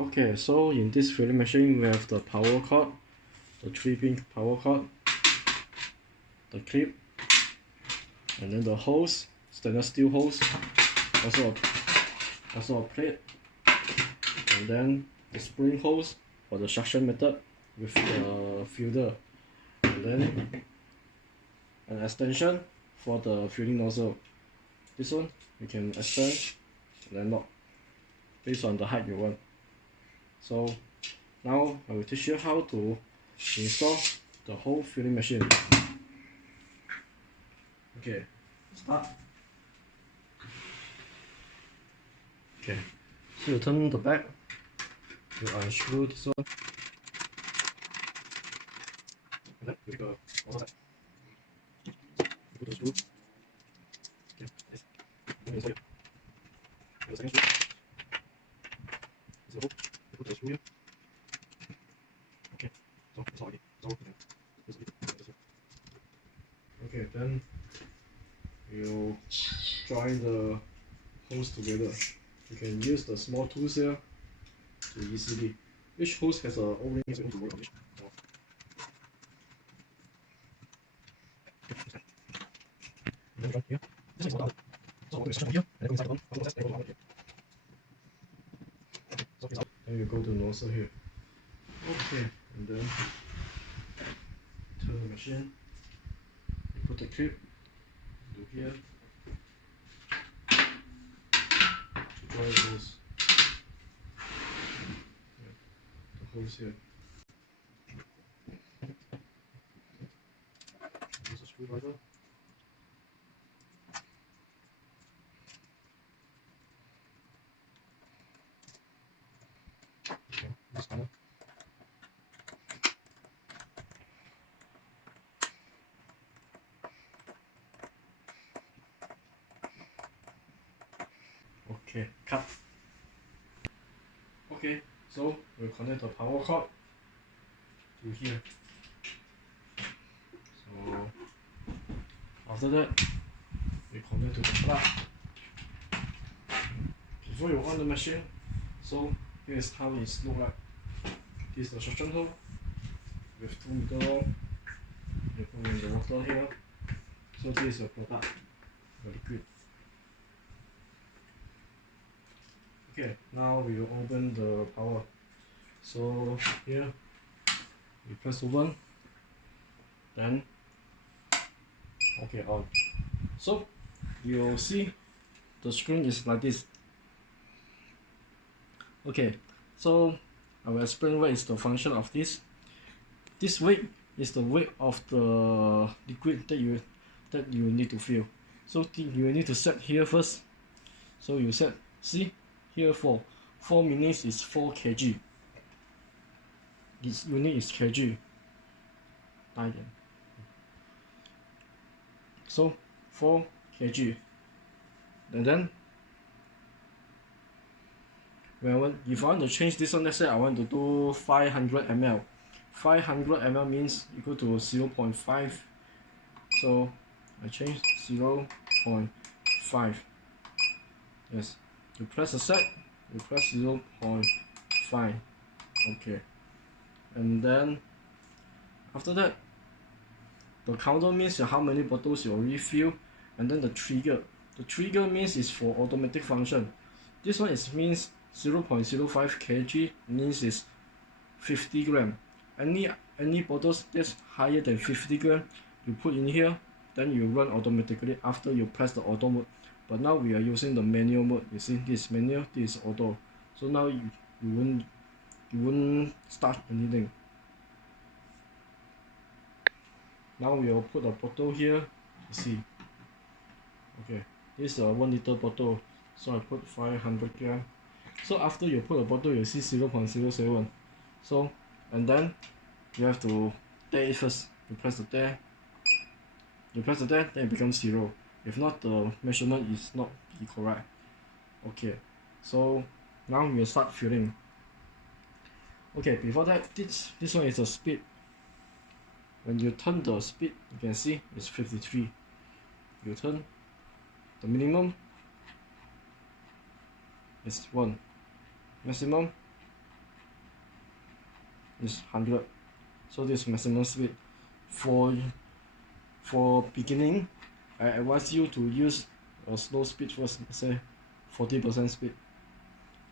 Okay, so in this filling machine we have the power cord, the 3-pin power cord, the clip, and then the hose, stainless steel hose, also a plate, and then the spring hose for the suction method with the filter, and then an extension for the filling nozzle. This one you can extend and then lock based on the height you want. So now I will teach you how to install the whole filling machine. Okay, start. Okay, so you turn the back, you unscrew this one, and then you take the other side. You put the screw. Okay, nice. Then you install it. The second screw. This is the hole. You put the screw here. Okay, so it's all okay. So this is it. Okay, then you join the hose together. You can use the small tools here to easily. Each hose has a O-ring, so you need to work on it. And then join here. This is what so the suction here, and then go inside the bottom, and go out here. So it's out. Then you go to nozzle here. Okay, and then turn the machine. You put the clip, do here. Dry hose. Yeah, the hose here. Use a screwdriver. Okay, this panel. Okay, cut. Okay, so we'll connect the power cord to here. So after that, we connect to the plug. Before you on the machine, so here is how it looks like. This is the suction hole with 2 meter long. You put in the water here. So this is your product, your liquid. Okay, now we will open the power. So here, we press open, then okay, on. So you'll see the screen is like this. Okay, so I will explain what is the function of this. This weight is the weight of the liquid that you need to fill. So you need to set here first. So you set, see here 4 minutes is 4 kg. This unit is kg. So 4 kg. And then if I want to change this one, let's say I want to do 500 ml. 500 ml means equal to 0.5. So I change 0.5. Yes. You press the set, you press 0.5. Okay. And then after that, the counter means how many bottles you already fill, and then the trigger. The trigger means is for automatic function. This one means 0.05 kg means is 50 gram. Any bottles that's higher than 50 gram, you put in here, then you run automatically after you press the auto mode. But now we are using the manual mode. You see, this is manual, this is auto. So now you won't start anything. Now we will put a bottle here. You see. Okay, this is a 1 liter bottle. So I put 500 gram. So after you put a bottle, you see 0.07. So and then you have to tear it first. You press the tear. You press the tear, then it becomes 0. If not, the measurement is not correct. Okay, so now we'll start filling. Okay, before that, this one is the speed. When you turn the speed, you can see it's 53. You turn the minimum is 1, maximum is 100. So this is maximum speed. For beginning, I advise you to use a slow speed first, say 40% speed.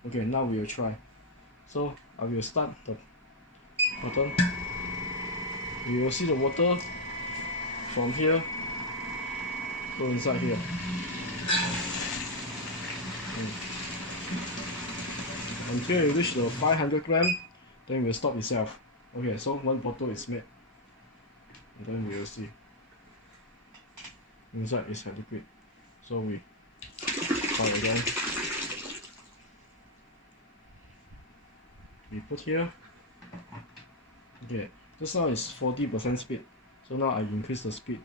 Okay, now we will try. So I will start the button. You will see the water from here go inside here. Until you reach the 500 gram, then it will stop itself. Okay, so one bottle is made. And then we will see. Inside is liquid. So we try again. We put here. Okay, just now is 40% speed. So now I increase the speed.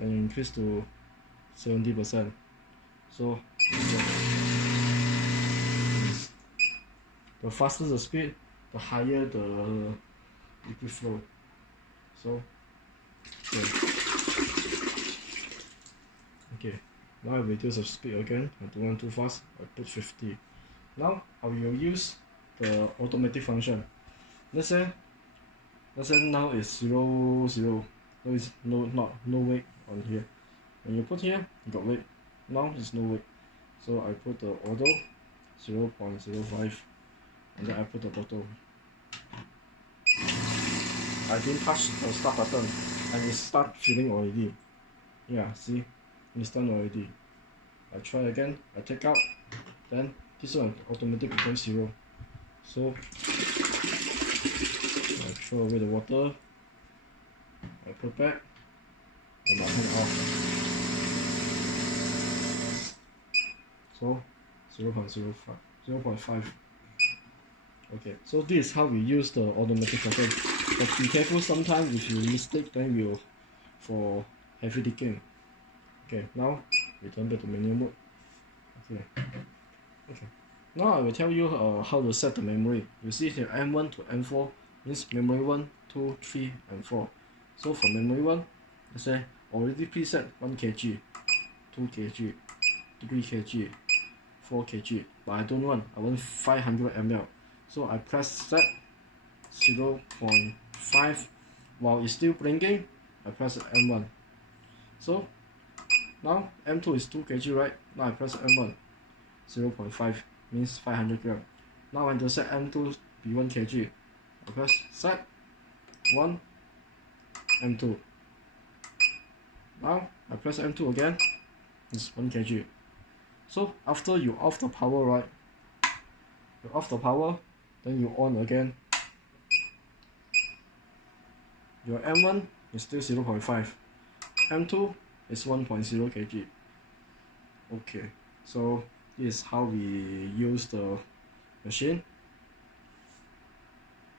And increase to 70%. So the faster the speed, the higher the liquid flow. So okay, now I reduce the speed again. I don't want too fast. I put 50. Now I will use the automatic function. Let's say now it's 0, 0. So it's no weight on here. When you put here, you got weight. Now it's no weight. So I put the auto 0.05, and then I put the bottle. I didn't touch the start button, and it start filling already. Yeah, see, it's done already. I try again. I take out, then this one automatically becomes 0. So I throw away the water. I put back, and I turn off. So 0.05, 0.5. Okay, so this is how we use the automatic function. But be careful, sometimes if you mistake, then you will for heavy leaking. Okay, now return back to manual mode. Okay. Now I will tell you how to set the memory. You see here M1 to M4 means memory 1, 2, 3, and 4. So for memory 1, let's say already preset 1 kg, 2 kg, 3 kg, 4 kg, but I don't want, I want 500 ml. So I press set 0.5. While it's still blinking, I press M1. So now M2 is 2 kg, right? Now I press M1. 0.5 means 500 gram. Now I want to set M2 be 1 kg. I press set 1 M2. Now I press M2 again. It's 1 kg. So after you off the power, right? You off the power, then you on again. Your M1 is still 0.5. M2 is 1.0 kg. Okay, so this is how we use the machine.